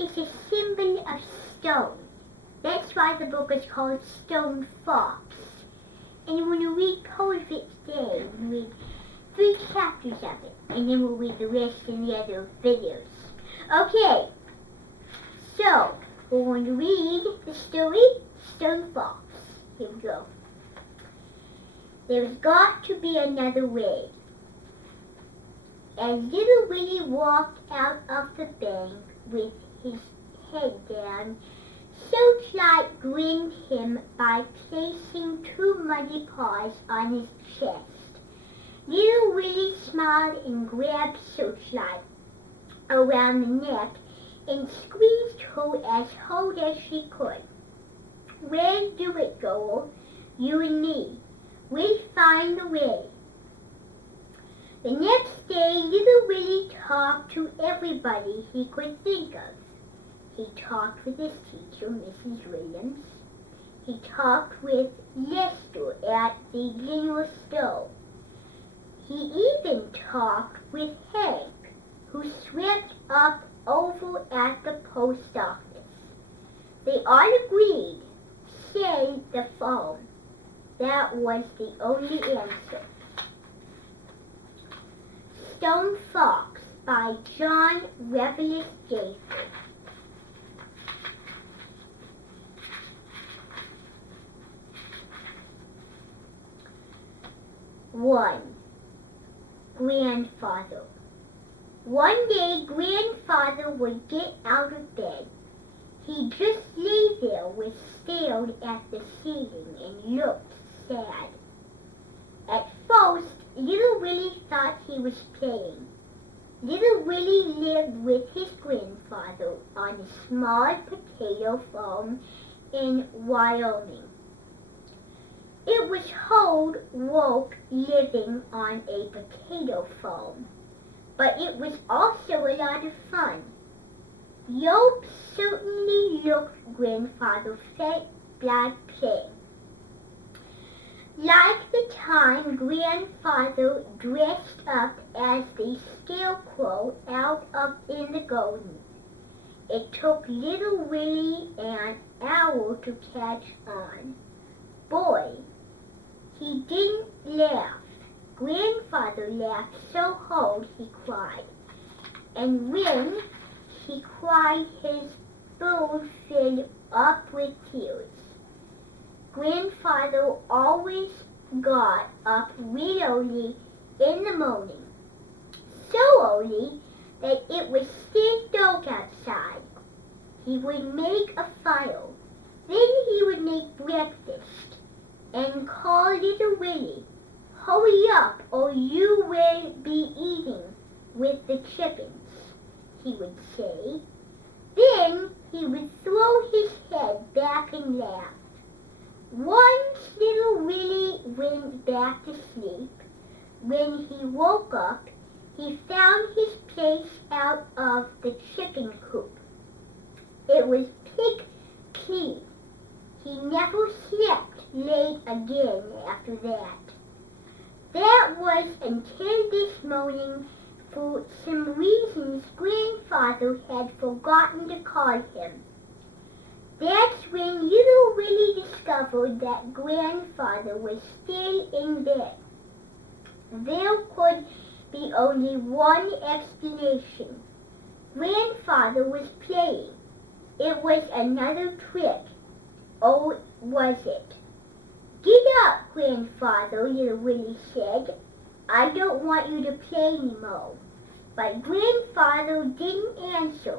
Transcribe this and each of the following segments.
is a symbol of stone. That's why the book is called Stone Fox. And when you read poetry today, you read 3 chapters of it, and then we'll read the rest in the other videos. Okay, so we're going to read the story, Stone Fox. Here we go. There's got to be another way. As little Willie walked out of the bank with his head down, Searchlight grinned him by placing 2 muddy paws on his chest. Little Willie smiled and grabbed Searchlight around the neck and squeezed her as hard as she could. We'll do it, girl, you and me. We'll find a way. The next day, little Willie talked to everybody he could think of. He talked with his teacher, Mrs. Williams. He talked with Lester at the dinner stove. He even talked with Hank, who swept up over at the post office. They all agreed, save the phone. That was the only answer. Stone Fox by John Revelus Gaither. One. Grandfather. One day, Grandfather would get out of bed. He just lay there with stared at the ceiling and looked sad. At first, little Willie thought he was playing. Little Willie lived with his grandfather on a small potato farm in Wyoming. It was hard work living on a potato farm, but it was also a lot of fun. Yope certainly looked Grandfather felt like playing. Like the time Grandfather dressed up as the scarecrow out up in the garden. It took little Willie an hour to catch on. Boy, he didn't laugh. Grandfather laughed so hard he cried. And when he cried, his bowl filled up with tears. Grandfather always got up real early in the morning, so early that it was still dark outside. He would make a fire, then he would make breakfast and call little Willie. Hurry up or you will be eating with the chickens, he would say. Then he would throw his head back and laugh. Once little Willie went back to sleep. When he woke up, he found his place out of the chicken coop. It was pig clean. He never slept late again after that. That was until this morning. For some reasons, Grandfather had forgotten to call him. That's when little Willie discovered that Grandfather was still in bed. There could be only one explanation. Grandfather was playing. It was another trick. Or was it? Get up, Grandfather, little Willie said. I don't want you to play anymore. But Grandfather didn't answer.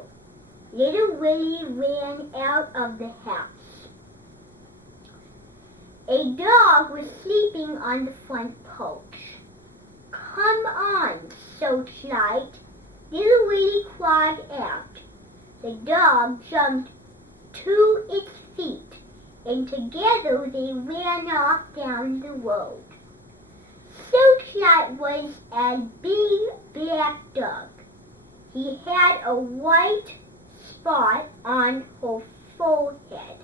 Little Willie ran out of the house. A dog was sleeping on the front porch. Come on, Searchlight, little Willie cried out. The dog jumped to its feet, and together they ran off down the road. Searchlight was a big black dog. He had a white spot on her forehead,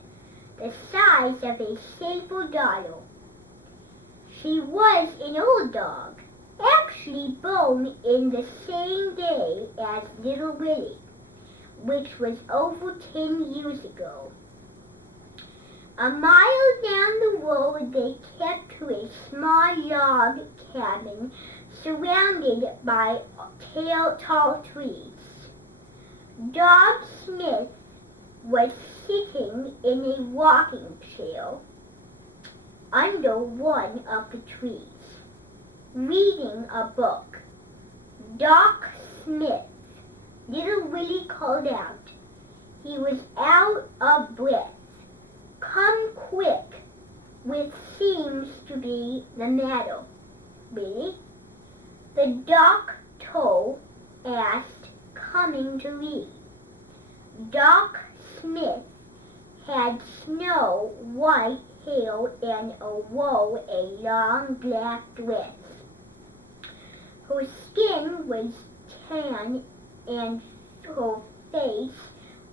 the size of a silver dollar. She was an old dog, actually born in the same day as little Willie. which was over 10 years ago. A mile down the road they kept to a small log cabin surrounded by tall trees. Doc Smith was sitting in a rocking chair under one of the trees, reading a book. Doc Smith, little Willie called out. He was out of breath. Come quick, what seems to be the matter, Willie? The doctor asked, coming to read. Doc Smith had snow white hair and wore a long black dress. Her skin was tan and her face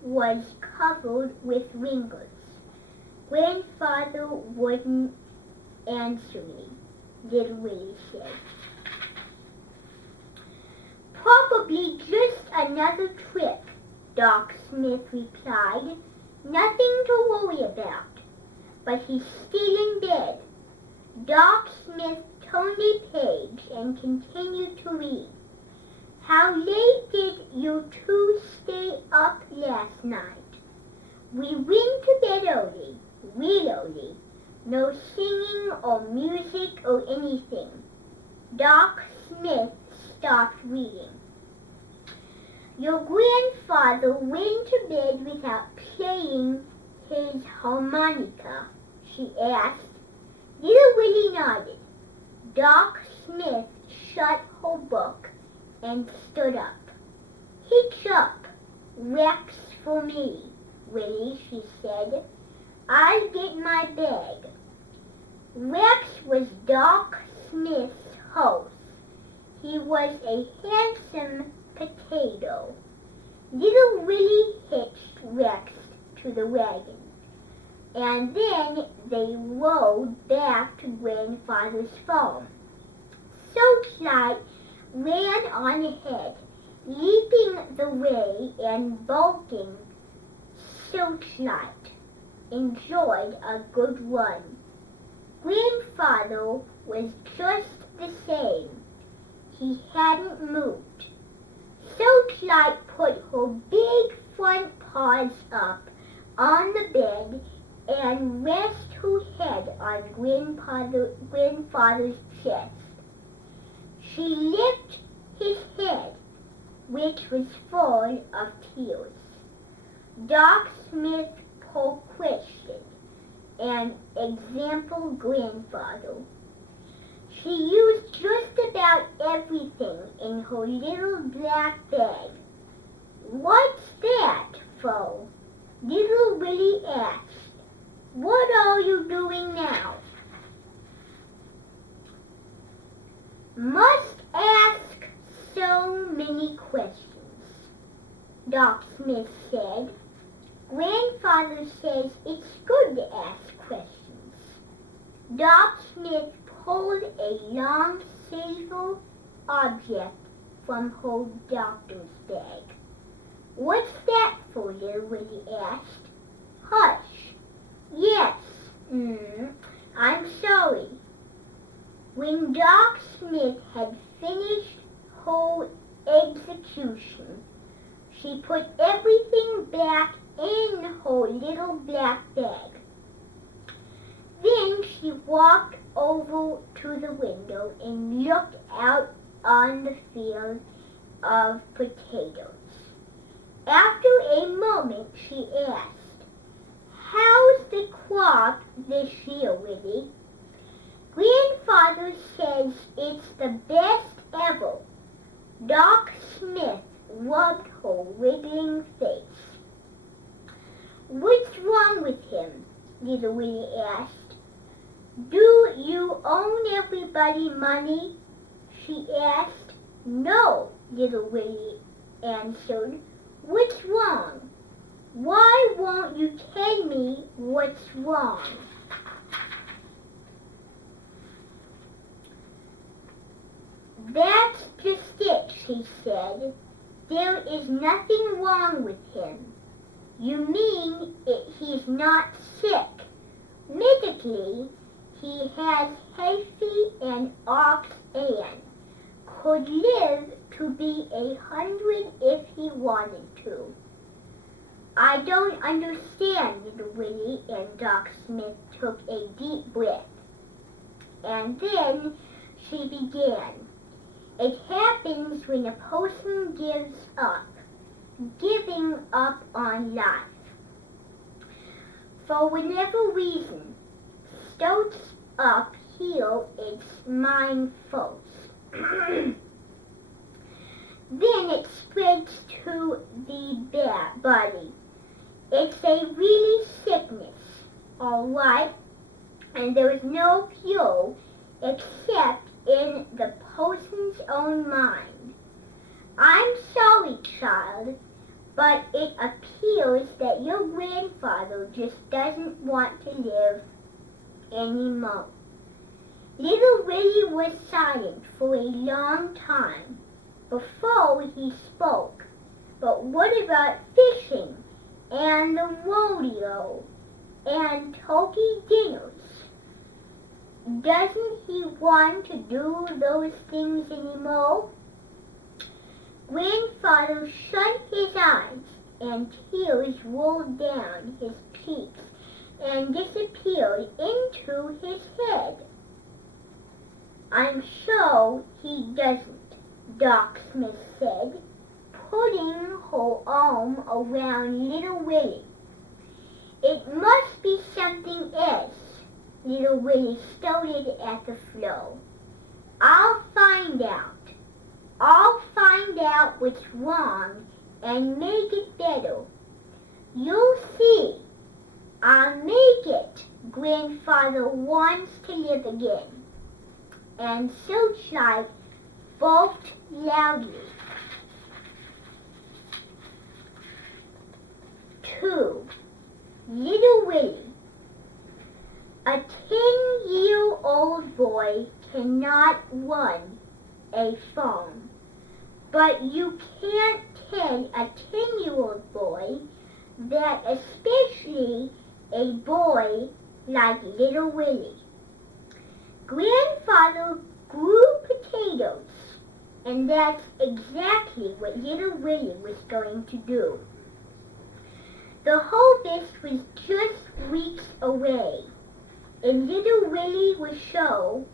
was covered with wrinkles. Grandfather wouldn't answer me, little Willie said. Probably just another trip, Doc Smith replied. Nothing to worry about. But he's still in bed. Doc Smith turned a page and continued to read. How late did you two stay up last night? We went to bed early, real early. No singing or music or anything. Doc Smith stopped reading. Your grandfather went to bed without playing his harmonica, she asked. Little Willie nodded. Doc Smith shut her book and stood up. Hitch up, Rex for me, Willie, she said. I'll get my bag. Rex was Doc Smith's horse. He was a handsome potato. Little Willie hitched Rex to the wagon, and then they rode back to Grandfather's farm. Searchlight ran on ahead, leaping the way and barking. Searchlight enjoyed a good run. Grandfather was just the same. He hadn't moved. Searchlight put her big front paws up on the bed and rest her head on Grandfather's chest. She licked his head, which was full of tears. Doc Smith questioned and exampled Grandfather. She used just about everything in her little black bag. What's that for? Little Willie asked. What are you doing now? Must ask so many questions, Doc Smith said. Grandfather says it's good to ask questions. Doc Smith pulled a long silver object from her doctor's bag. What's that for, little Willie asked. Hush. Yes. I'm sorry. When Doc Smith had finished her execution, she put everything back in her little black bag. Then she walked over to the window and looked out on the field of potatoes. After a moment, she asked, How's the crop this year, Willie? Grandfather says it's the best ever. Doc Smith rubbed her wiggling face. What's wrong with him? Little Willie asked. Do you owe everybody money? She asked. No, little Willie answered. What's wrong? Why won't you tell me what's wrong? That's just it, she said. There is nothing wrong with him. You mean he's not sick. Medically, he has healthy and ox and could live to be 100 if he wanted to. I don't understand, little Willie, and Doc Smith took a deep breath. And then she began. It happens when a person gives up, giving up on life. For whatever reason, starts up here its mind first. Then it spreads to the body. It's a really sickness, all right, and there is no cure except in the person's own mind. I'm sorry, child, but it appears that your grandfather just doesn't want to live anymore. Little Willie was silent for a long time before he spoke. But what about fishing and the rodeo and turkey dinners? Doesn't he want to do those things anymore? Grandfather shut his eyes and tears rolled down his cheeks and disappeared into his head. I'm sure he doesn't, Doc Smith said, putting her arm around little Willie. It must be something else. Little Willie started at the floor. I'll find out. I'll find out what's wrong and make it better. You'll see. I'll make it. Grandfather wants to live again. And Searchlight barked loudly. 2. Little Willie. A 10-year-old boy cannot run a farm, but you can't tell a 10-year-old boy that, especially a boy like little Willie. Grandfather grew potatoes, and that's exactly what little Willie was going to do. The harvest was just weeks away, and little Willie was sure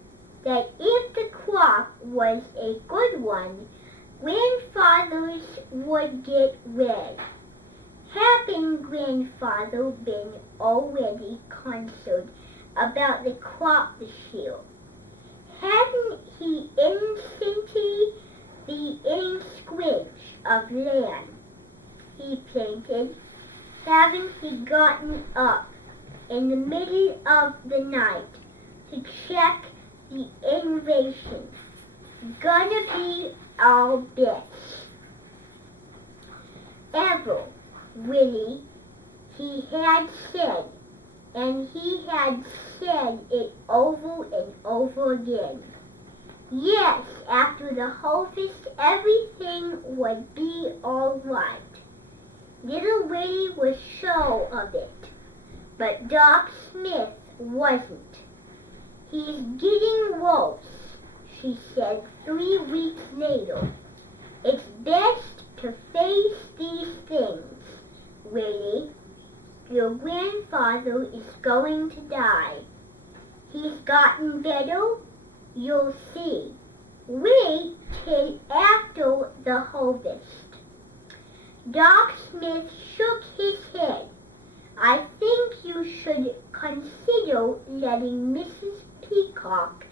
that if the crop was a good one, grandfathers would get red. Hadn't grandfather been already concerned about the crop this year? Hadn't he instantly the inch of land he planted? Haven't he gotten up in the middle of the night to check the invasion? Gonna be our best ever, Willie, he had said, and he had said it over and over again. Yes, after the harvest, everything would be all right. Little Willie was sure of it, but Doc Smith wasn't. He's getting worse, she said 3 weeks later. It's best to face these things, Willie. Your grandfather is going to die. He's gotten better, you'll see. Wait till after the harvest. Doc Smith shook his head. I think you should consider letting Mrs. Peacock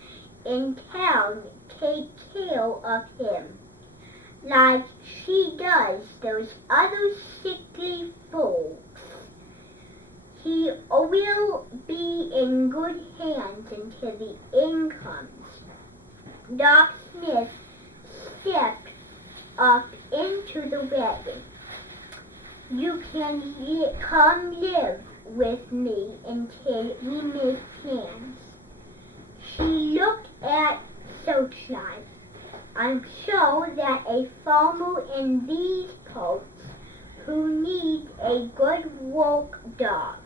in town take care of him, like she does those other sickly folks. He will be in good hands until the end comes. Doc Smith stepped up into the wagon. You can come live with me until we make plans. She looked at Searchlight. I'm sure that a farmer in these parts who needs a good work dog.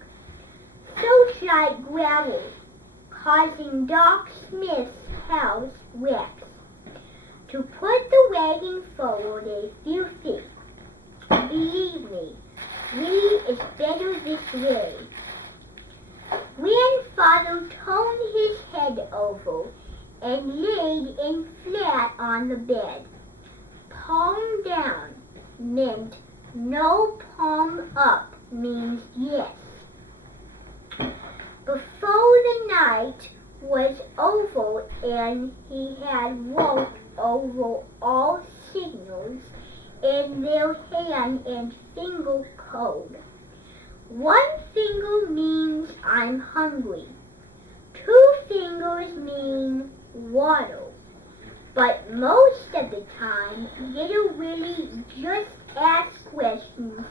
So like gravel, causing Doc Smith's house wrecks. To put the wagon forward a few feet, believe me, really is better this way. Grandfather turned his head over and laid in flat on the bed. Palm down meant no, palm up means yes. Before the night was over and he had worked over all signals in their hand and finger code. One finger means I'm hungry. Two fingers mean water. But most of the time, Little Willie just asked questions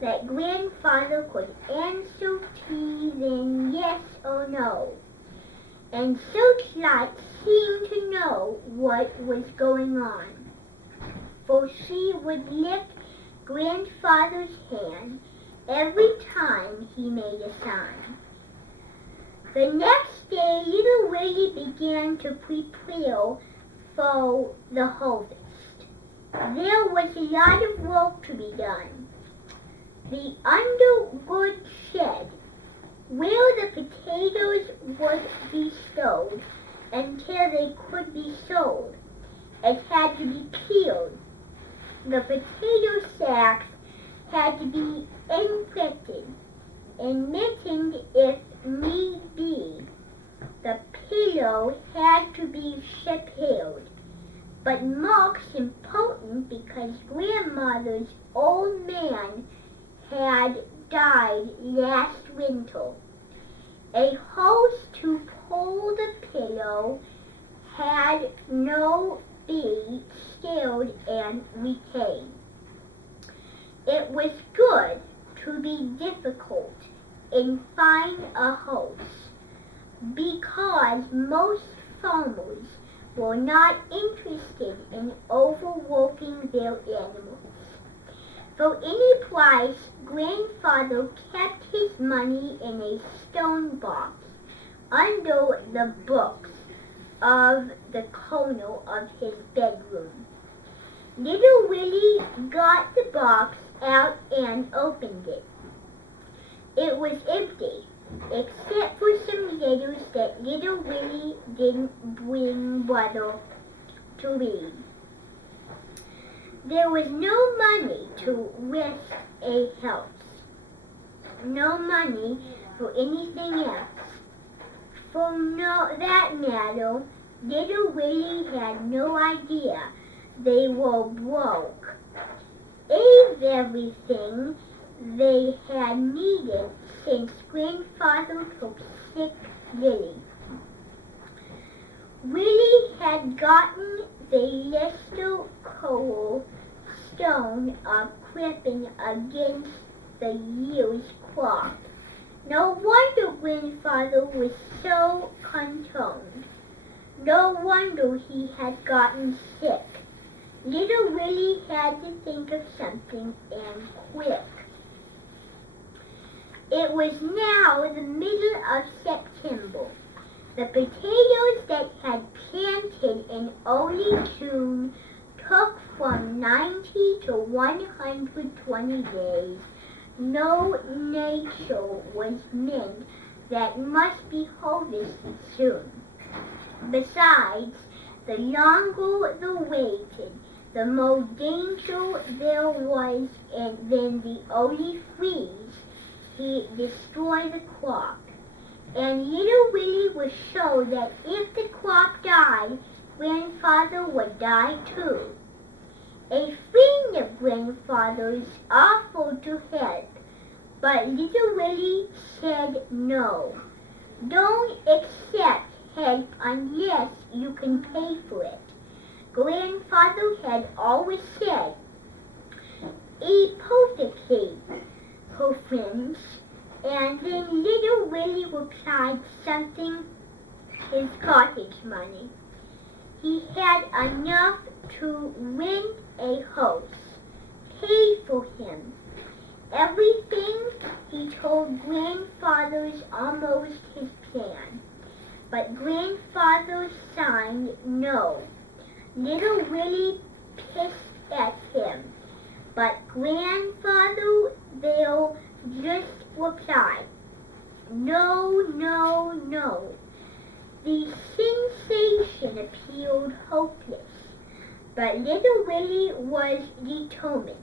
that Grandfather could answer teasing yes or no. And Searchlight seemed to know what was going on, for she would lick Grandfather's hand every time he made a sign. The next day, Little Willie began to prepare for the harvest. There was a lot of work to be done. The underwood shed, where the potatoes would be stowed until they could be sold, it had to be cleared. The potato sacks had to be infected and mittened if need be. The pillow had to be prepared, but most important because Grandmother's old man had died last winter. A hose to pull the pillow had no be scaled and retained. It was good to be difficult and find a hose, because most farmers were not interested in overworking their animals. For any price, Grandfather kept his money in a stone box under the books of the corner of his bedroom. Little Willie got the box out and opened it. It was empty, except for some letters that Little Willie didn't bring Brother to read. There was no money to rent a house, no money for anything else. For that matter, Little Willie had no idea they were broke. Everything they had needed since Grandfather took sick Lily. Willie had gotten the Lester coal stone up creeping against the year's crop. No wonder Grandfather was so concerned. No wonder he had gotten sick. Little Willie had to think of something, and quick. It was now the middle of September. The potatoes that had planted in early June took from 90 to 120 days. No nature was meant that must be harvested soon. Besides, the longer they waited, the more danger there was, and then the early freeze, he destroyed the crop. And Little Willie was sure that if the crop died, Grandfather would die too. A friend of Grandfather's offered to help, but Little Willie said no. Don't accept help unless you can pay for it. Grandfather had always said, eat perfectly, her friends, and then Little Willie replied something his cottage money. He had enough to rent a house, pay for him. Everything he told grandfather's almost his plan, but grandfather signed no. Little Willie pissed at him, but Grandfather Bill just replied, no, no, no. The sensation appeared hopeless, but Little Willie was determined.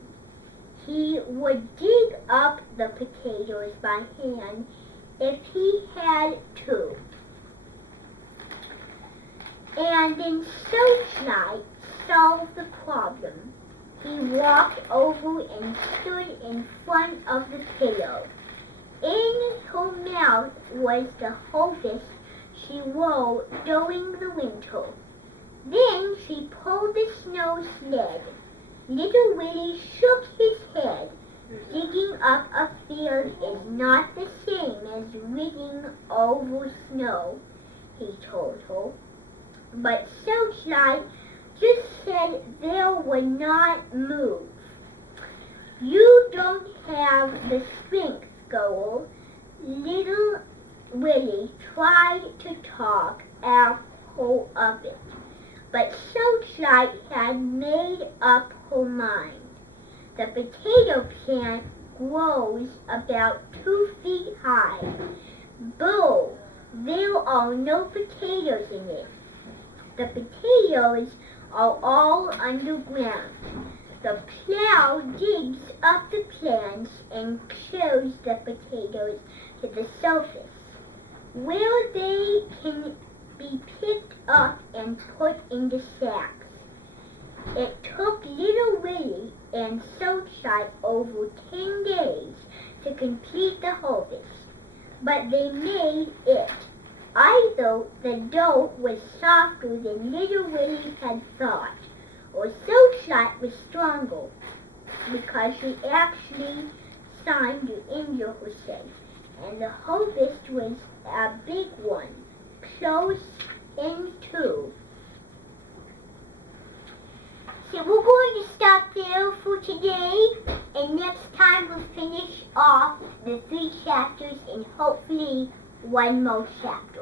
He would dig up the potatoes by hand if he had to. And then Searchlight solved the problem. He walked over and stood in front of the pillow. In her mouth was the harvest she wore during the winter. Then she pulled the snow sled. Little Willie shook his head. Digging up a field is not the same as rigging over snow, he told her. But Searchlight just said they would not move. You don't have the strength, girl. Little Willie tried to talk out of it, but Searchlight had made up her mind. The potato plant grows about 2 feet high. Boo! There are no potatoes in it. The potatoes are all underground. The plow digs up the plants and shows the potatoes to the surface, where they can be picked up and put into sacks. It took Little Willie and Searchlight over 10 days to complete the harvest, but they made it. Either the dough was softer than Little Willie had thought, or Searchlight was stronger, because she actually signed to injure herself, and the harvest was a big one, close in two. So we're going to stop there for today, and next time we'll finish off the 3 chapters and hopefully one more chapter.